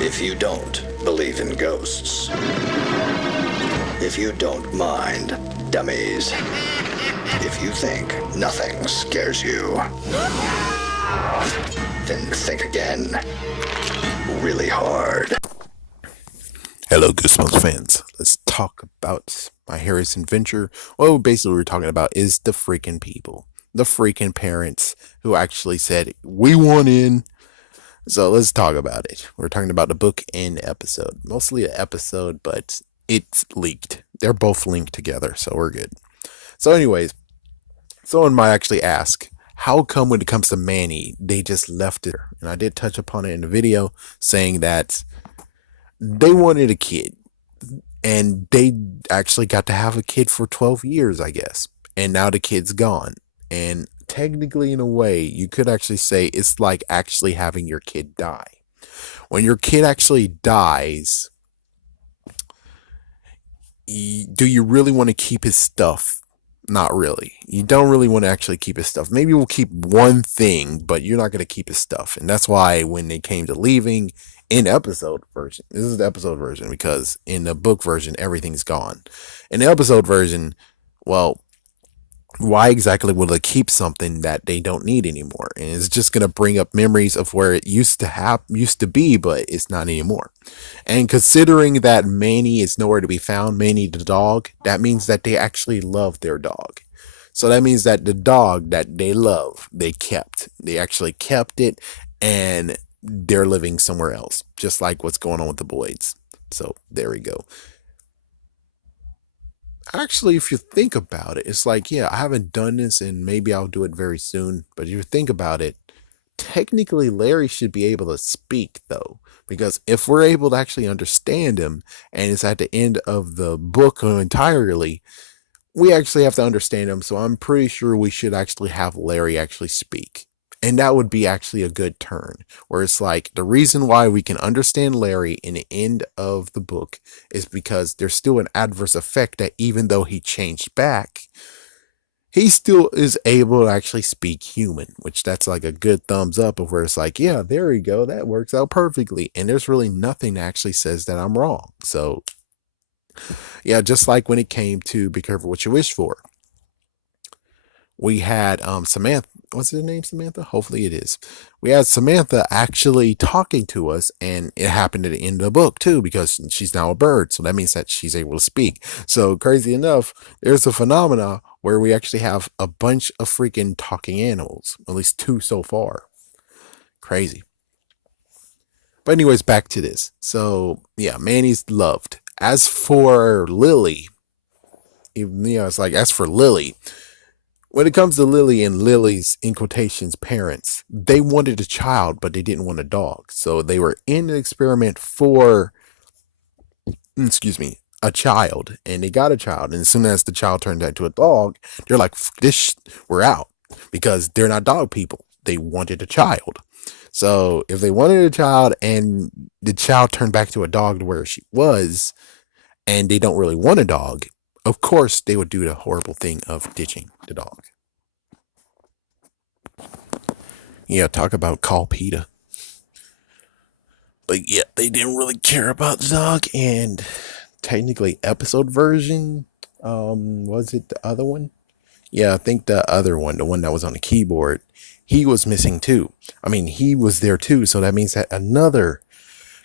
If you don't believe in ghosts. If you don't mind dummies. If you think nothing scares you, then think again. Really hard. Hello, Goosebumps fans. Let's talk about my Hairiest adventure. What basically we're talking about is the freaking people, the freaking parents who actually said, we want in. So let's talk about it. We're talking about the book and episode. Mostly the episode, but it's leaked. They're both linked together, so we're good. So anyways, someone might actually ask, how come when it comes to Manny, they just left it? And I did touch upon it in the video saying that they wanted a kid and they actually got to have a kid for 12 years, I guess. And now the kid's gone. And technically, in a way, you could actually say it's like actually having your kid die. When your kid actually dies, do you really want to keep his stuff? Not really. You don't really want to actually keep his stuff. Maybe we'll keep one thing, but you're not going to keep his stuff. And that's why when they came to leaving in episode version, this is the episode version because in the book version, everything's gone. In the episode version, well, why exactly will they keep something that they don't need anymore? And it's just going to bring up memories of where it used to be, but it's not anymore. And considering that Manny is nowhere to be found, Manny the dog, that means that they actually love their dog. So that means that the dog that they love, they kept. They actually kept it and they're living somewhere else, just like what's going on with the Boyds. So there we go. Actually, if you think about it, it's like, yeah, I haven't done this and maybe I'll do it very soon. But if you think about it, technically Larry should be able to speak though, because if we're able to actually understand him and it's at the end of the book entirely, we actually have to understand him. So I'm pretty sure we should actually have Larry actually speak. And that would be actually a good turn where it's like the reason why we can understand Larry in the end of the book is because there's still an adverse effect that even though he changed back, he still is able to actually speak human, which that's like a good thumbs up of where it's like, yeah, there we go. That works out perfectly. And there's really nothing that actually says that I'm wrong. So yeah, just like when it came to Be Careful What You Wish For. We had Samantha. What's her name? Samantha? Hopefully it is. We had Samantha actually talking to us, and it happened at the end of the book too, because she's now a bird. So that means that she's able to speak. So crazy enough, there's a phenomena where we actually have a bunch of freaking talking animals. At least two so far. Crazy. But anyways, back to this. So yeah, Manny's loved. As for Lily, it's like as for Lily, when it comes to Lily and Lily's, in quotations, parents, they wanted a child, but they didn't want a dog. So they were in the experiment for, excuse me, a child, and they got a child. And as soon as the child turned into a dog, they're like, we're out, because they're not dog people. They wanted a child. So if they wanted a child and the child turned back to a dog to where she was, and they don't really want a dog, of course they would do the horrible thing of ditching the dog. Yeah, talk about call PETA. But yeah, they didn't really care about the dog. And technically, episode version, was it the other one? Yeah, I think the other one, the one that was on the keyboard, he was missing too. I mean, he was there too. So that means that another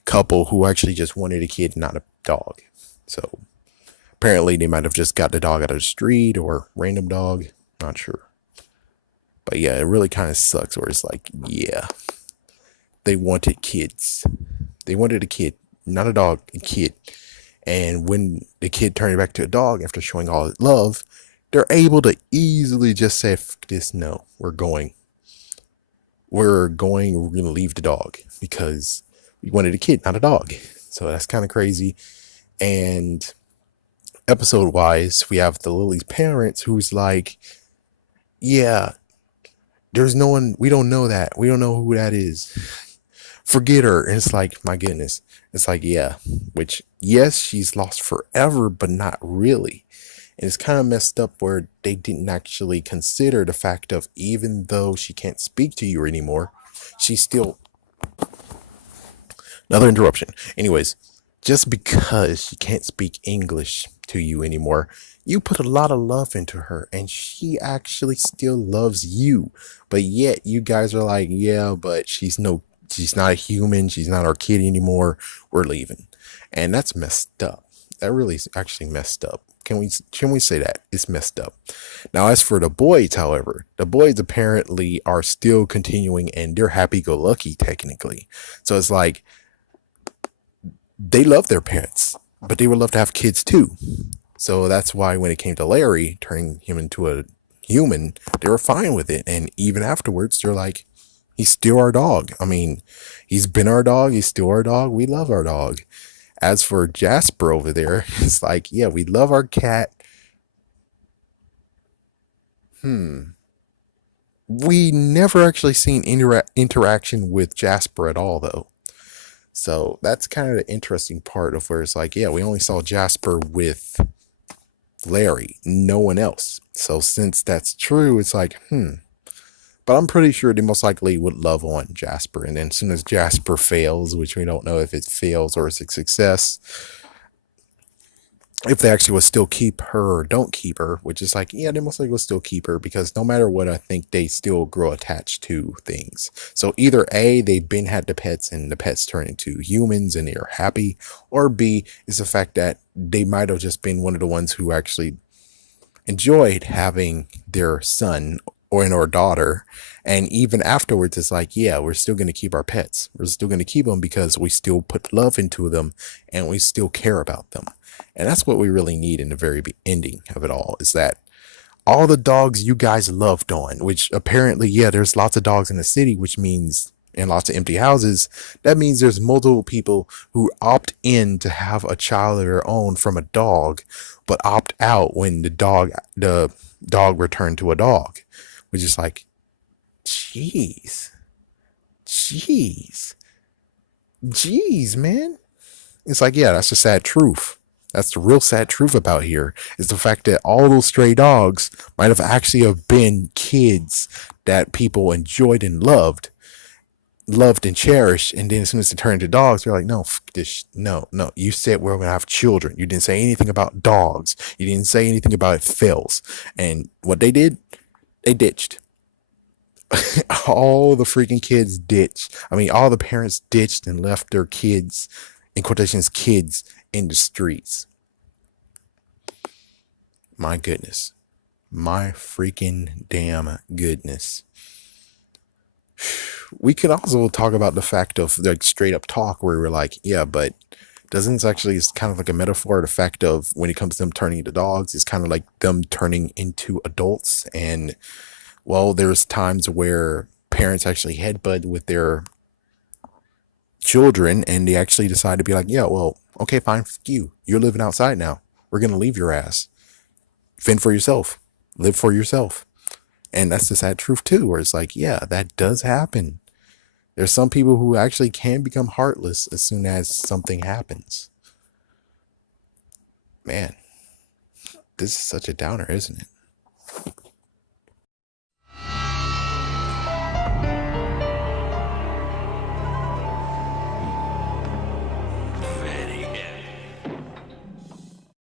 couple who actually just wanted a kid, not a dog. So apparently, they might have just got the dog out of the street or random dog. Not sure. But yeah, it really kind of sucks where it's like, yeah, they wanted kids. They wanted a kid, not a dog, a kid. And when the kid turned back to a dog after showing all his love, they're able to easily just say, this, no, we're going. We're going to leave the dog because we wanted a kid, not a dog. So that's kind of crazy. And episode wise, we have the Lily's parents who's like, yeah, there's no one, we don't know that. We don't know who that is. Forget her. And it's like, my goodness. It's like, yeah, which, yes, she's lost forever, but not really. And it's kind of messed up where they didn't actually consider the fact of even though she can't speak to you anymore, she's still Another interruption. Anyways, just because she can't speak English to you anymore, you put a lot of love into her and she actually still loves you. But yet you guys are like, yeah, but she's not a human, she's not our kid anymore. We're leaving. And that's messed up. That really is actually messed up. Can we say that? It's messed up. Now, as for the boys, however, the boys apparently are still continuing and they're happy go lucky technically. So it's like they love their parents, but they would love to have kids too. So that's why when it came to Larry turning him into a human, they were fine with it. And even afterwards, they're like, he's still our dog. I mean, he's been our dog. He's still our dog. We love our dog. As for Jasper over there, it's like, yeah, we love our cat. We never actually seen interaction with Jasper at all, though. So that's kind of the interesting part of where it's like, yeah, we only saw Jasper with Larry, no one else. So since that's true, it's like, But I'm pretty sure they most likely would love on Jasper. And then as soon as Jasper fails, which we don't know if it fails or it's a success, if they actually would still keep her or don't keep her, which is like, yeah, they most likely will still keep her because no matter what, I think they still grow attached to things. So either A, they've been had the pets and the pets turn into humans and they're happy, or B is the fact that they might have just been one of the ones who actually enjoyed having their son or daughter. And even afterwards, it's like, yeah, we're still going to keep our pets. We're still going to keep them because we still put love into them and we still care about them. And that's what we really need in the very ending of it all, is that all the dogs you guys loved on, which apparently, yeah, there's lots of dogs in the city, which means, and lots of empty houses, that means there's multiple people who opt in to have a child of their own from a dog, but opt out when the dog returned to a dog, which is like, jeez, jeez, jeez, man. It's like, yeah, that's the sad truth. That's the real sad truth about here, is the fact that all those stray dogs might have actually have been kids that people enjoyed and loved and cherished. And then as soon as they turn into dogs, they're like, no, this, no, no. You said we're going to have children. You didn't say anything about dogs. You didn't say anything about it fails. And what they did, they ditched. All the freaking kids ditched. I mean, all the parents ditched and left their kids, in quotations, kids, in the streets. My goodness. My freaking damn goodness. We could also talk about the fact of like straight up talk where we're like, yeah, but doesn't this actually is kind of like a metaphor, the fact of when it comes to them turning into dogs, it's kind of like them turning into adults. And well, there's times where parents actually headbutt with their children and they actually decide to be like, yeah, well, okay, fine, f you. You're living outside now. We're going to leave your ass. Fend for yourself. Live for yourself. And that's the sad truth too, where it's like, yeah, that does happen. There's some people who actually can become heartless as soon as something happens. Man, this is such a downer, isn't it?